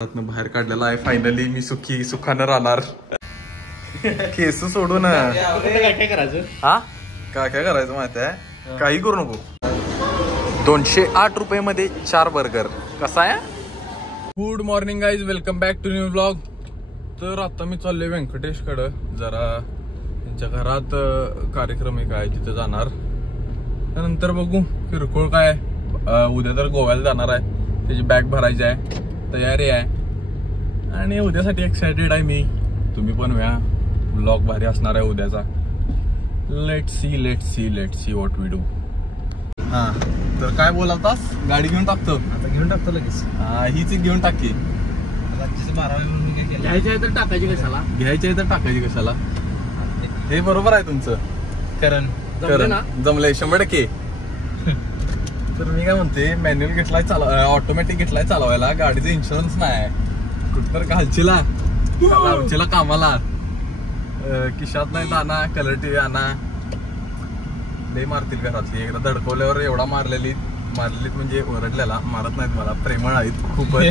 बाहेर काढलेला आहे फायनली. मी सुखानं राहणार. केस सोडून काय करायचं? हा काय करायचं माहिती आहे? काही करू नको. 208 रुपये मध्ये 4 बर्गर. कसा आहे? Good morning guys, welcome back to new vlog. तर आता मी चाललोय व्यंकटेश कडं. जरा त्यांच्या घरात कार्यक्रम आहे, काय तिथं जाणार. त्यानंतर बघू किरकोळ काय. उद्या तर गोव्याला जाणार आहे, त्याची बॅग भरायची आहे, तयारी आहे. आणि उद्यासाठी एक्सायटेड आहे मी. तुम्ही पण व्या. व्लॉग भारी असणार आहे उद्याचा. Let see what we do. हा तर काय बोलालतास? गाडी घेऊन टाकतो आता, घेऊन टाकतो लगेच. हीच घेऊन टाकी. घ्यायची आहे तर टाकायची कशाला? घ्यायची आहे तर टाकायची कशाला? हे बरोबर आहे तुमचं. करण जमलंय 100%. तर मी काय म्हणते, मॅन्युअल घेतलाय ऑटोमॅटिक घेतलाय चालवायला. गाडीचा इन्शुरन्स नाही. कुठं तर घालचीला कामाला. किशात नाही दाना, कलर टीव्ही आणा. लय मारतील घरातली. एकदा धडकवल्यावर एवढा मारलेलीत म्हणजे ओरडलेला. मारत नाहीत मला, प्रेमळ आहेत खूपच.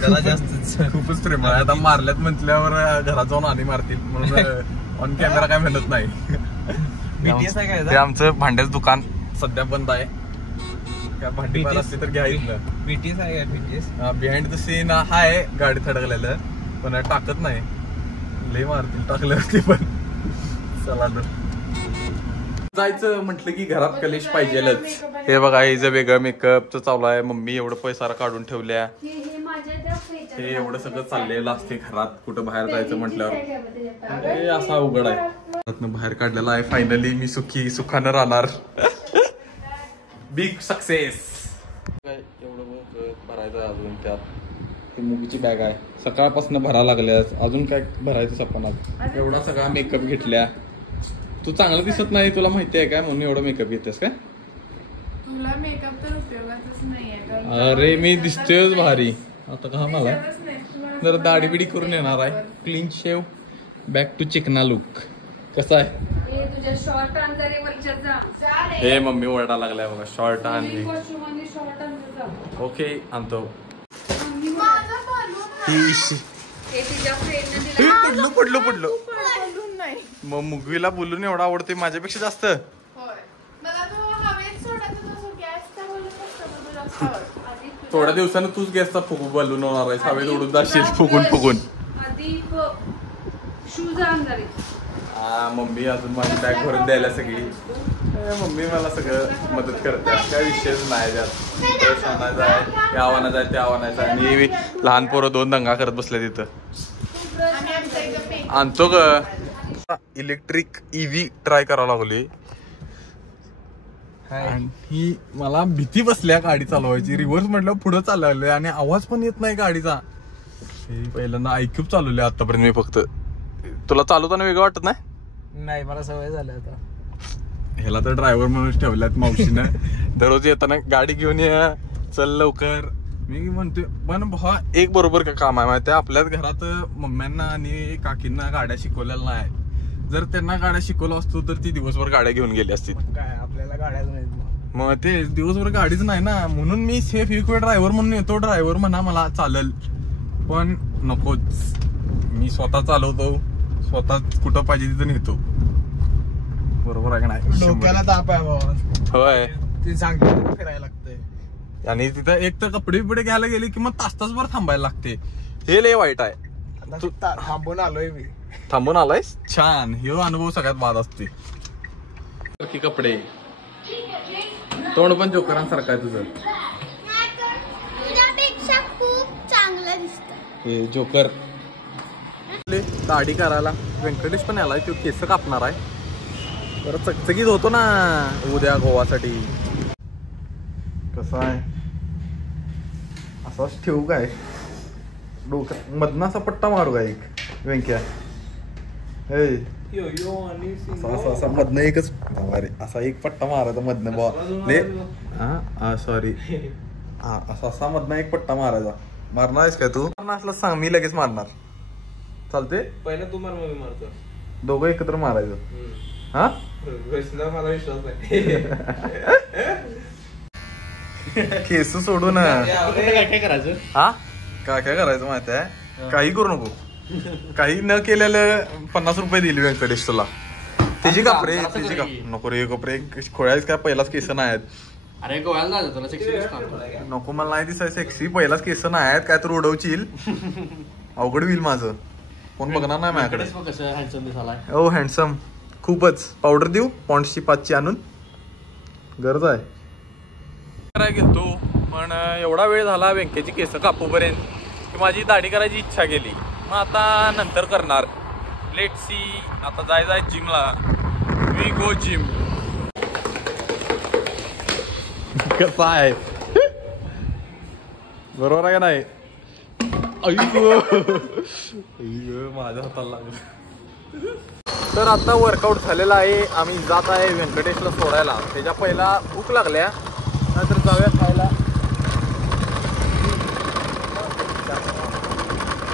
जरा जास्त खूपच प्रेमळ आहे. आता मारल्यात म्हटल्यावर घरात जाऊन आणि मारतील म्हणून ऑन कॅमेरा काय म्हणत नाही. ते आमचं भांड्याचं दुकान सध्या बंद आहे. काय भांडी पार असली तर घ्या इथलं. बीटीएस आहे. बीटीएस बिहाइंड द सीन हाय. गाडी थडकलेलं पण टाकत नाही. लय मारतील टाकल्यावरती पण. चला जायचं म्हटलं की घरात कलेश पाहिजेलच. हे बघा, हिचं वेगळं मेकअपचं चालू आहे. मम्मी एवढं पैसा काढून ठेवल्या. हे एवढं सगळं चाललेलं असते घरात. कुठं बाहेर जायचं म्हटल्यावर हे असा अवघड आहे. बाहेर काढलेला आहे फायनली. मी सुखानं राहणार. Big success. काय एवढं भरायचं अजून. त्यात मुगीची बॅग आहे. सकाळपासून भरा लागल्या. अजून काय भरायचं सपनात. एवढा सगळा मेकअप घेतल्या. तू चांगलं दिसत नाही, तुला माहिती आहे काय, म्हणून एवढं मेकअप घेतेस काय? तुला मेकअप तर उपयोगातच नाहीये. अरे मी दिसतोयच भारी. आता का मला जरा दाढी बिडी करून येणार आहे. क्लीन शेव, बॅक टू चिकना लुक. कसा आहे? तुझ्या शॉर्ट आणणारे वरच्या. हे मम्मी ओरडा लागलाय बघा. शॉर्ट आणली. ओके आणतो. पडलो. मग मुगवीला बोलून एवढा आवडते माझ्यापेक्षा जास्त. थोड्या दिवसानं तूच गॅसचा फुगू बलून होणार आहे. हवेत उडून जाशील फुगून. मम्मी अजून माझी बॅग भरून द्यायला सगळी. मम्मी मला सगळं मदत करते. काय विषयच नाही त्यात. ब्रश आणायचा आहे, हे आव्हानाचं आहे, ते आव्हानाचं आहे. आणि लहान पोरं 2 दंगा करत बसले तिथं. आणतो ग. इलेक्ट्रिक ईव्ही ट्राय करावं लागली. आणि मला भीती बसल्या गाडी चालवायची. रिव्हर्स म्हटलं पुढं चालवलंय आणि आवाज पण येत नाही गाडीचा. हे पहिल्यांदा आयक्यूब चालवले आतापर्यंत मी फक्त. तुला चालवताना वेगळं वाटत नाही? मला सवय झाली आता. ह्याला तर ड्रायव्हर म्हणून ठेवल्यात मावशीनं. दररोज येताना गाडी घेऊन ये, चल लवकर. मी म्हणतोय पण भावा एक बरोबर का काम आहे माहिती आहे. आपल्याच घरात मम्म्यांना आणि काकींना गाड्या शिकवलेल्या नाही. जर त्यांना गाड्या शिकवलं असतो तर ती दिवसभर गाड्या घेऊन गेली असती. काय आपल्याला गाड्याच नाही. मग ते दिवसभर गाडीच नाही ना, म्हणून मी सेफ इक्वे ड्रायव्हर म्हणून येतो. ड्रायव्हर म्हणा मला चालेल, पण नकोच. मी स्वतः चालवतो, स्वतः कुठं पाहिजे तिथं नेतो. बरोबर आहे का नाही? डोक्याला ताप आहे बाबा. होय, ते सांगतो फिरायला लागतंय. आणि तिथं एक तर कपडे बिपडे घ्यायला गेले की मग तासभर थांबायला लागते. हे लय वाईट आहे. तू थांबून आलोय मी. थांबून आलायस? छान. हे अनुभव सगळ्यात बाद असते. की कपडे, तोंड पण जोकरांसारखं आहे तुझं. तुझ्यापेक्षा खूप चांगलं दिसतं हे जोकर. दाढी करायला व्यंकटेश पण आलाय. तो केस कापणार आहे. बरं चकचकीत होतो ना उद्या गोवासाठी. कसं आहे, असाच ठेवू काय डोक्या मधनं असा पट्टा मारू का एक व्यंक्या? असा मधनं एकच. अरे असा एक पट्टा मारायचा मधनं बा. सॉरी. असा मधनं एक पट्टा मारायचा. मारणार आहेस काय तू? मारणार असला सांग, मी लगेच मारणार. चालते? पहिला तू मार, मग मी मारतो. दोघं एकत्र मारायचं. हा मला विश्वास नाही. केस सोडून काय करायचं? हा काय करायचं माहिती आहे, काही करू नको. काही न केलेलं 50 रुपये दिले व्यंकटेश तुला. त्याची कापरे त्याची काप नको रे. कपरे खोळ्याच काय पहिलाच केस नाही आहेत. अरे गोव्याला जायचं तुला सेक्सी नको मला नाही दिसायचं सेक्सी. पहिलाच केस नाही आहेत. काय तर उडवशील अवघड होईल माझं. कोण बघणार नाही माझ्याकडे. कसं हँडसम दिसालाय. हो हँडसम खूपच. पावडर देऊ पॉन्ड्सची 5ची आणून. गरज आहे करायला गेलतो पण एवढा वेळ झाला व्यंकेची केस कापूपर्यंत की माझी दाढी करायची इच्छा केली. मग आता नंतर करणार. Let see. आता जायचं जिमला. We go gym. कसा आहे बरोबर आहे का नाही. माझ्या हाताला लागलं. तर आता वर्कआउट झालेला आहे. आम्ही जात आहे व्यंकटेशला सोडायला. त्याच्या पहिला भूक लागल्या नंतर जाऊया खायला.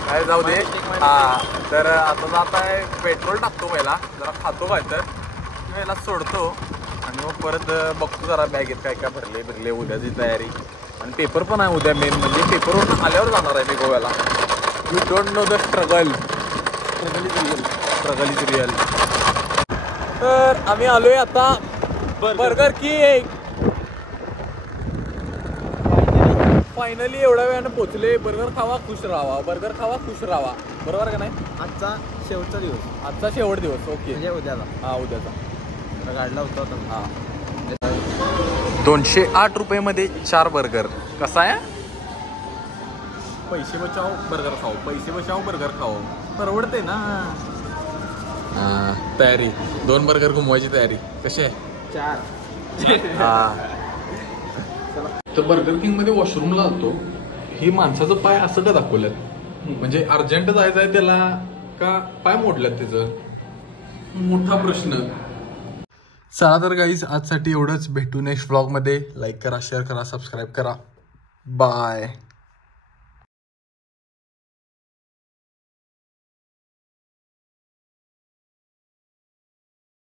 काय जाऊ दे. हा तर आता जात आहे. पेट्रोल टाकतो पहिला जरा खातो काय तर पहिला सोडतो आणि मग परत बघतो जरा बॅगेत काय काय भरले उद्याची तयारी. आणि पेपर पण आहे उद्या. मेन म्हणजे पेपरवरून आल्यावर जाणार आहे मी गोव्याला. You don't know the struggle. Struggle is real. तर आम्ही आलोय आता बर्गर किंग. फायनली एवढ्या वेळानं पोचले. बर्गर खावा खुश राहावा. बर्गर खावा खुश राहावा. बरोबर का नाही. आजचा शेवटचा दिवस. आजचा शेवट दिवस. ओके म्हणजे उद्याला. हा उद्याचा काढला होता. हा 208 रुपये 4 बर्गर. कसा आहे. पैसे बचाव बर्गर खाओ. पैसे बचाव बर्गर खाओ. परवडते ना. तयारी 2 बर्गर घुमवायची तयारी कशी आहे. 4. हा तर बर्गर किंग मध्ये वॉशरूमला जातो. हे माणसाचं पाय असं का दाखवलं. म्हणजे अर्जंट जायचं आहे त्याला का पाय मोडल्यात त्याचं. मोठा प्रश्न. चला तर गाईज आजसाठी एवढंच. भेटू नेक्स्ट व्लॉग मध्ये. लाईक करा शेअर करा सबस्क्राईब करा. बाय.